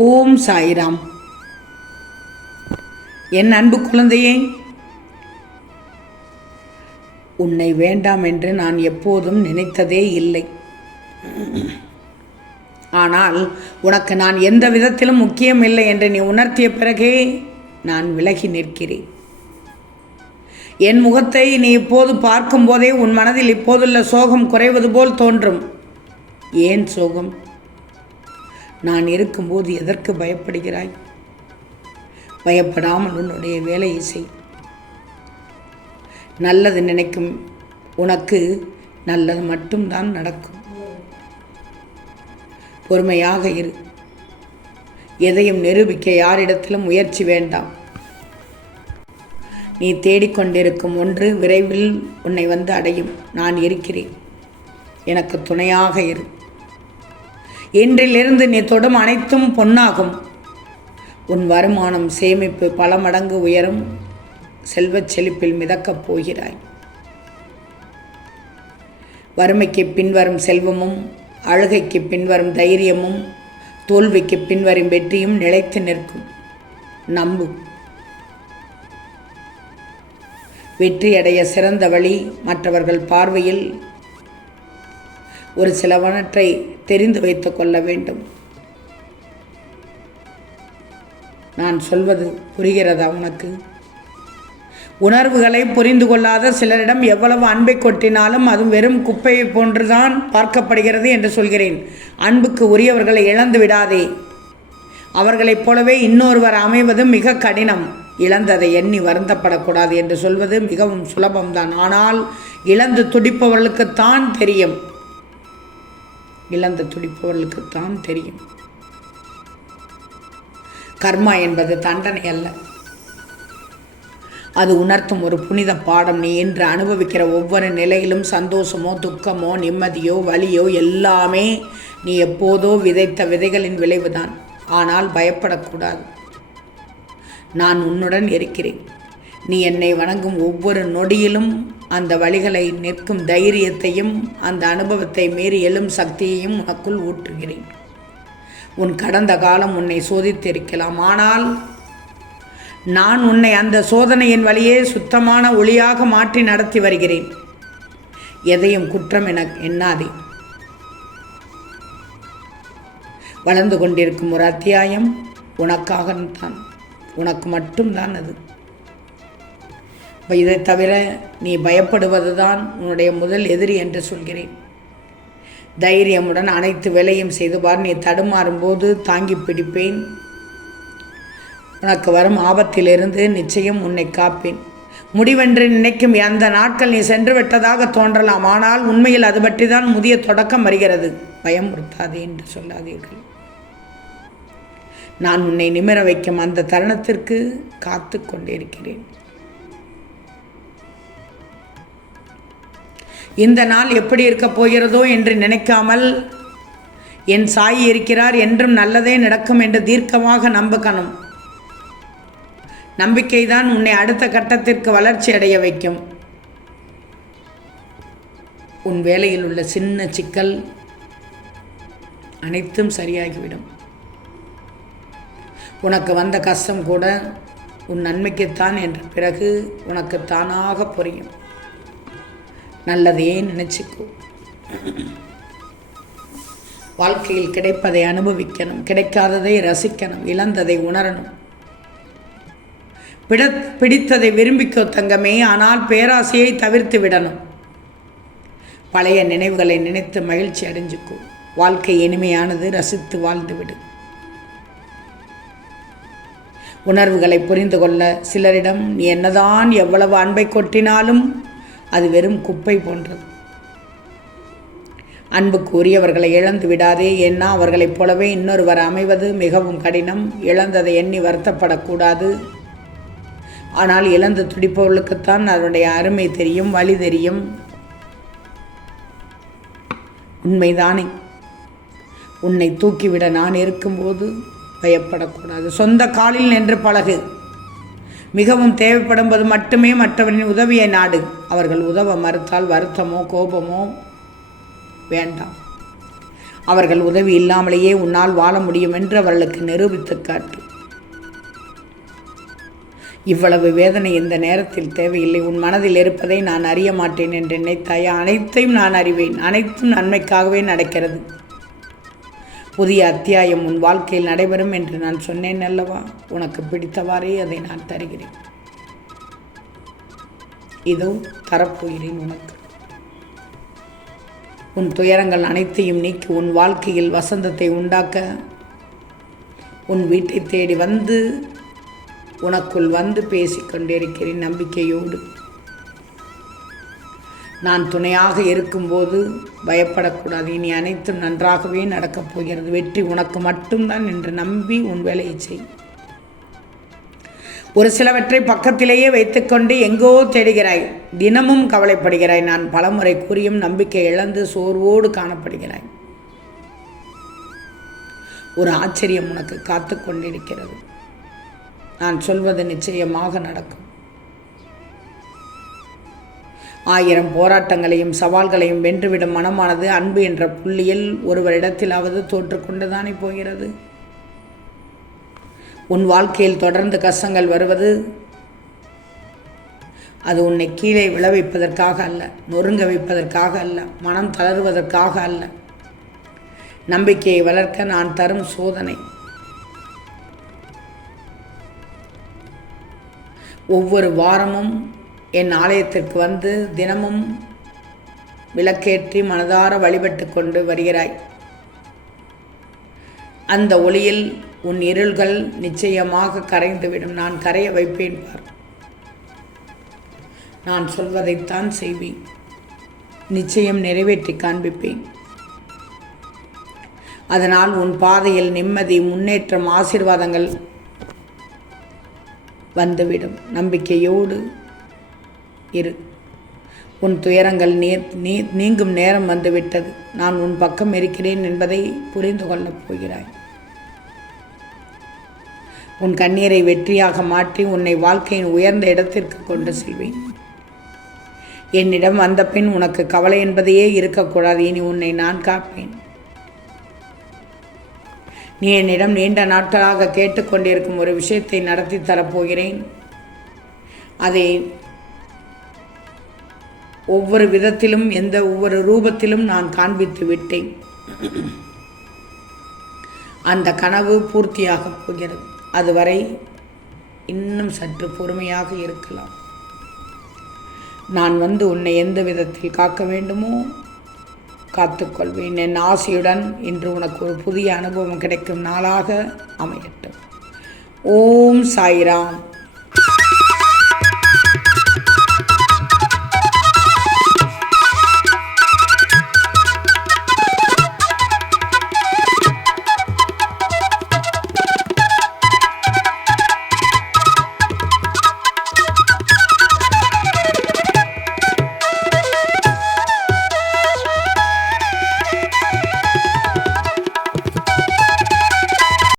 ஓம் சாய்ராம். என் அன்பு குழந்தையே உன்னை வேண்டாம் என்று நான் எப்போதும் நினைத்ததே இல்லை. ஆனால் உனக்கு நான் எந்த விதத்திலும் முக்கியமில்லை என்று நீ உணர்த்திய பிறகே நான் விலகி நிற்கிறேன். என் முகத்தை நீ இப்போது பார்க்கும்போதே உன் மனதில் இப்போதுள்ள சோகம் குறைவது போல் தோன்றும். ஏன் சோகம்? நான் இருக்கும்போது எதற்கு பயப்படுகிறாய்? பயப்படாமல் உன்னுடைய வேலையை செய். நல்லது நினைக்கும் உனக்கு நல்லது மட்டும்தான் நடக்கும். பொறுமையாக இரு. எதையும் நிரூபிக்க யாரிடத்திலும் முயற்சி வேண்டாம். நீ தேடிக்கொண்டிருக்கும் ஒன்று விரைவில் உன்னை வந்து அடையும். நான் இருக்கிறேன். எனக்கு துணையாக இரு. இன்றிலிருந்து நீ தொடும் அனைத்தும் பொன்னாகும். உன் வருமானம் சேமிப்பு பல மடங்கு உயரும். செல்வச் செழிப்பில் மிதக்கப் போகிறாய். வறுமைக்கு பின்வரும் செல்வமும் அழுகைக்கு பின்வரும் தைரியமும் தோல்விக்கு பின்வரும் வெற்றியும் நிலைத்து நிற்கும். நம்பு. வெற்றியடைய சிறந்த வழி மற்றவர்கள் பார்வையில் ஒரு சிலவனற்றை தெரிந்து வைத்து கொள்ள வேண்டும். நான் சொல்வது புரிகிறதா உனக்கு? உணர்வுகளை புரிந்து கொள்ளாத சிலரிடம் எவ்வளவு அன்பை கொட்டினாலும் அது வெறும் குப்பையை போன்றுதான் பார்க்கப்படுகிறது என்று சொல்கிறேன். அன்புக்கு உரியவர்களை இழந்து விடாதே. அவர்களைப் போலவே இன்னொருவர் அமைவது மிக கடினம். இழந்ததை எண்ணி வருந்தப்படக்கூடாது என்று சொல்வது மிகவும் சுலபம்தான். ஆனால் இழந்து துடிப்பவர்களுக்குத்தான் தெரியும். இழந்து துடிப்பவர்களுக்குத்தான் தெரியும். கர்மா என்பது தண்டனை அல்ல. அது உணர்த்தும் ஒரு புனித பாடம். நீ இன்று அனுபவிக்கிற ஒவ்வொரு நிலையிலும் சந்தோஷமோ துக்கமோ நிம்மதியோ வலியோ எல்லாமே நீ எப்போதோ விதைத்த விதைகளின் விளைவுதான். ஆனால் பயப்படக்கூடாது. நான் உன்னுடன் இருக்கிறேன். நீ என்னை வணங்கும் ஒவ்வொரு நொடியிலும் அந்த வழிகளை நிற்கும் தைரியத்தையும் அந்த அனுபவத்தை மீறி எழும் சக்தியையும் உனக்குள் ஊற்றுகிறேன். உன் கடந்த காலம் உன்னை சோதித்திருக்கலாம். ஆனால் நான் உன்னை அந்த சோதனையின் வழியே சுத்தமான ஒளியாக மாற்றி நடத்தி வருகிறேன். எதையும் குற்றம் என எண்ணாதே. வளர்ந்து கொண்டிருக்கும் ஒரு அத்தியாயம் உனக்காகத்தான். உனக்கு மட்டும்தான் அது. இதை தவிர நீ பயப்படுவது தான் உன்னுடைய முதல் எதிரி என்று சொல்கிறேன். தைரியமுடன் அனைத்து வேலையும் செய்து பார் நீ தடுமாறும்போது தாங்கி பிடிப்பேன். உனக்கு வரும் ஆபத்திலிருந்து நிச்சயம் உன்னை காப்பேன். முடிவென்று நினைக்கும் அந்த நாட்கள் நீ சென்று விட்டதாக தோன்றலாம். ஆனால் உண்மையில் அது பற்றி தான் முதிய தொடக்கம் வருகிறது. பயமுறுத்தாதே என்று சொல்லாதீர்கள். நான் உன்னை நிமிர வைக்கும் அந்த தருணத்திற்கு காத்து கொண்டிருக்கிறேன். இந்த நாள் எப்படி இருக்கப் போகிறதோ என்று நினைக்காமல் என் சாய் இருக்கிறார் என்றும் நல்லதே நடக்கும் என்று தீர்க்கமாக நம்பக்கணும் நம்பிக்கைதான் உன்னை அடுத்த கட்டத்திற்கு வளர்ச்சி அடைய வைக்கும். உன் வேலையில் உள்ள சின்ன சிக்கல் அனைத்தும் சரியாகிவிடும். உனக்கு வந்த கஷ்டம் கூட உன் நன்மைக்குத்தான் என்ற பிறகு உனக்கு தானாக புரியும். நல்லதையே நினச்சிக்கோ. வாழ்க்கையில் கிடைப்பதை அனுபவிக்கணும் கிடைக்காததை ரசிக்கணும் இழந்ததை உணரணும். பிட பிடித்ததை விரும்பிக்கோ தங்கமே ஆனால் பேராசையை தவிர்த்து விடணும். பழைய நினைவுகளை நினைத்து மகிழ்ச்சி அடைஞ்சுக்கோ. வாழ்க்கை இனிமையானது ரசித்து வாழ்ந்துவிடு உணர்வுகளை புரிந்து கொள்ள சிலரிடம் நீ என்னதான் எவ்வளவு அன்பை கொட்டினாலும் அது வெறும் குப்பை போன்றது. அன்புக்கு உரியவர்களை இழந்து விடாதே. ஏன்னா அவர்களைப் போலவே இன்னொருவர் அமைவது மிகவும் கடினம். இழந்ததை எண்ணி வருத்தப்படக்கூடாது. ஆனால் இழந்து துடிப்பவர்களுக்குத்தான் அதனுடைய அருமை தெரியும் வழி தெரியும். உண்மைதானே? உன்னை தூக்கிவிட நான் இருக்கும்போது பயப்படக்கூடாது. சொந்த காலில் நின்று பழகு. மிகவும் தேவைப்படும்போது மட்டுமே மற்றவரின் உதவியை நாடு. அவர்கள் உதவ மறுத்தால் வருத்தமோ கோபமோ வேண்டாம். அவர்கள் உதவி இல்லாமலேயே உன்னால் வாழ முடியும் என்று அவர்களுக்கு நிரூபித்து காட்டு. இவ்வளவு வேதனை இந்த நேரத்தில் தேவையில்லை. உன் மனதில் இருப்பதை நான் அறிய மாட்டேன் என்று நினைத்தாய் அனைத்தையும் நான் அறிவேன். அனைத்தும் நன்மைக்காகவே நடக்கிறது. புதிய அத்தியாயம் உன் வாழ்க்கையில் நடைபெறும் என்று நான் சொன்னேன் அல்லவா? உனக்கு பிடித்தவாறே அதை நான் தருகிறேன். இதோ தரப்போகிறேன் உனக்கு. உன் துயரங்கள் அனைத்தையும் நீக்கி உன் வாழ்க்கையில் வசந்தத்தை உண்டாக்க உன் வீட்டை தேடி வந்து உனக்குள் வந்து பேசிக்கொண்டிருக்கிறேன் நம்பிக்கையோடு. நான் துணையாக இருக்கும்போது பயப்படக்கூடாது. இனி அனைத்தும் நன்றாகவே நடக்கப் போகிறது. வெற்றி உனக்கு மட்டும்தான் என்று நம்பி உன் வேலையை செய். ஒரு சிலவற்றை பக்கத்திலேயே வைத்துக்கொண்டு எங்கோ தேடுகிறாய். தினமும் கவலைப்படுகிறாய். நான் பலமுறை கூறியும் நம்பிக்கை இழந்து சோர்வோடு காணப்படுகிறாய். ஒரு ஆச்சரியம் உனக்கு காத்து கொண்டிருக்கிறது. நான் சொல்வது நிச்சயமாக நடக்கும். ஆயிரம் போராட்டங்களையும் சவால்களையும் வென்றுவிடும் மனமானது அன்பு என்ற புள்ளியில் ஒருவரிடத்திலாவது தோற்றுக்கொண்டுதானே போகிறது? உன் வாழ்க்கையில் தொடர்ந்து கஷ்டங்கள் வருவது அது உன்னை கீழே விழ வைப்பதற்காக அல்ல நொறுங்க வைப்பதற்காக அல்ல மனம் தளருவதற்காக அல்ல. நம்பிக்கையை வளர்க்க நான் தரும் சோதனை. ஒவ்வொரு வாரமும் என் ஆலயத்திற்கு வந்து தினமும் விளக்கேற்றி மனதார வழிபட்டு கொண்டு வருகிறாய். அந்த ஒளியில் உன் இருள்கள் நிச்சயமாக கரைந்துவிடும். நான் கரைய வைப்பேன் பார். நான் சொல்வதைத்தான் செய்வேன். நிச்சயம் நிறைவேற்றி காண்பிப்பேன். அதனால் உன் பாதையில் நிம்மதி முன்னேற்றம் ஆசீர்வாதங்கள் வந்துவிடும். நம்பிக்கையோடு இரு. உன் துயரங்கள் நீ நீ நீங்கும் நேரம் வந்துவிட்டது. நான் உன் பக்கம் இருக்கிறேன் என்பதை புரிந்து கொள்ளப் போகிறாய். உன் கண்ணீரை வெற்றியாக மாற்றி உன்னை வாழ்க்கையின் உயர்ந்த இடத்திற்கு கொண்டு செல்வேன். என்னிடம் வந்த பின் உனக்கு கவலை என்பதையே இருக்கக்கூடாது. இனி உன்னை நான் காப்பேன். நீ என்னிடம் நீண்ட நாட்களாக கேட்டுக்கொண்டிருக்கும் ஒரு விஷயத்தை நடத்தி தரப்போகிறேன். அதை ஒவ்வொரு விதத்திலும் எந்த ஒவ்வொரு ரூபத்திலும் நான் காண்பித்து விட்டேன். அந்த கனவு பூர்த்தியாகப் போகிறது. அதுவரை இன்னும் சற்று பொறுமையாக இருக்கலாம். நான் வந்து உன்னை எந்த விதத்தில் காக்க வேண்டுமோ காத்துக்கொள்வேன் என் ஆசையுடன் இன்று உனக்கு ஒரு புதிய அனுபவம் கிடைக்கும் நாளாக அமையட்டும். ஓம் சாய்ராம்.